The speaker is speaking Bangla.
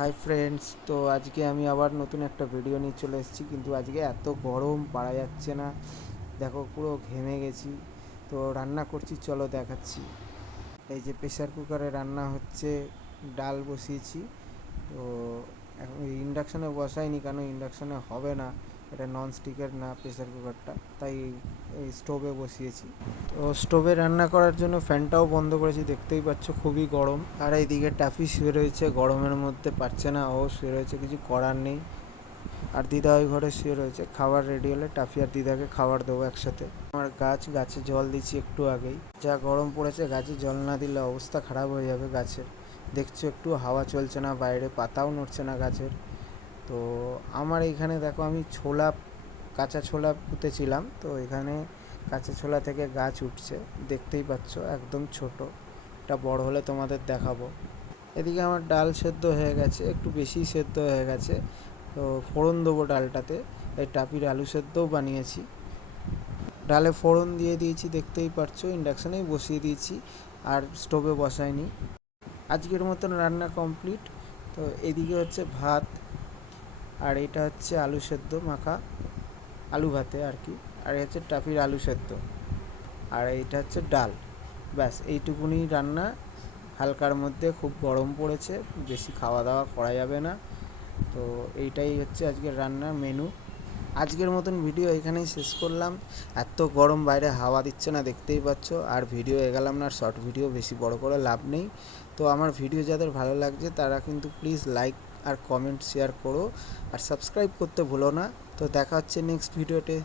হাই ফ্রেন্ডস, তো আজকে আমি আবার নতুন একটা ভিডিও নিয়ে চলে এসেছি। কিন্তু আজকে এত গরম, পারা যাচ্ছে না। দেখো, পুরো ঘেমে গেছি। তো রান্না করছি, চলো দেখাচ্ছি। এই যে প্রেসার কুকারে রান্না হচ্ছে, ডাল বসিয়েছি। তো এখন ইন্ডাকশানে বসাইনি, কারণ ইন্ডাকশানে হবে না, এটা নন স্টিকের না প্রেসার কুকারটা, তাই এই স্টোভে বসিয়েছি। তো স্টোভে রান্না করার জন্য ফ্যানটাও বন্ধ করেছি, দেখতেই পাচ্ছ খুবই গরম। আর এইদিকে টাফি শুয়ে রয়েছে, গরমের মধ্যে পারছে না, ও শুয়ে রয়েছে, কিছু করার নেই। আর দিদা ওই ঘরে শুয়ে রয়েছে। খাবার রেডি হলে টাফি আর দিদাকে খাবার দেবো একসাথে। আমার গাছে জল দিচ্ছি একটু আগেই। যা গরম পড়েছে, গাছে জল না দিলে অবস্থা খারাপ হয়ে যাবে গাছের। দেখছো, একটু হাওয়া চলছে না, বাইরে পাতাও নড়ছে না গাছের। তো আমার এইখানে দেখো, আমি কাঁচা ছোলা পুঁতেছিলাম, তো এখানে কাঁচা ছোলা থেকে গাছ উঠছে, দেখতেই পাচ্ছ, একদম ছোট। এটা বড় হলে তোমাদের দেখাবো। এদিকে আমার ডাল সেদ্ধ হয়ে গেছে, একটু বেশি সেদ্ধ হয়ে গেছে। তো ফোড়ন দেবো ডালটাতে। এই টাপির আলু সেদ্ধও বানিয়েছি। ডালে ফোড়ন দিয়ে দিয়েছি, দেখতেই পাচ্ছ, ইন্ডাকশানেই বসিয়ে দিয়েছি, আর স্টোভে বসাইনি। আজকের মতন রান্না কমপ্লিট। তো এদিকে হচ্ছে ভাত, আর এটা হচ্ছে আলু সেদ্ধ মাখা, আলু ভাতে আর কি। আর হচ্ছে টাফির আলু সেদ্ধ, আর এইটা হচ্ছে ডাল। ব্যাস এইটুকুনি রান্না। হালকার মধ্যে, খুব গরম পড়েছে, বেশি খাওয়া দাওয়া করা যাবে না। তো এইটাই হচ্ছে আজকের রান্নার মেনু। আজকের মতন ভিডিও এখানেই শেষ করলাম। এত গরম, বাইরে হাওয়া দিচ্ছে না, দেখতেই পাচ্ছ। আর ভিডিও এগালাম না, আর শর্ট ভিডিও বেশি বড় করে লাভ নেই। তো আমার ভিডিও যাদের ভালো লাগছে তারা কিন্তু প্লিজ লাইক আর কমেন্ট শেয়ার করো, আর সাবস্ক্রাইব করতে ভুলো না। তো দেখা হচ্ছে নেক্সট ভিডিওতে।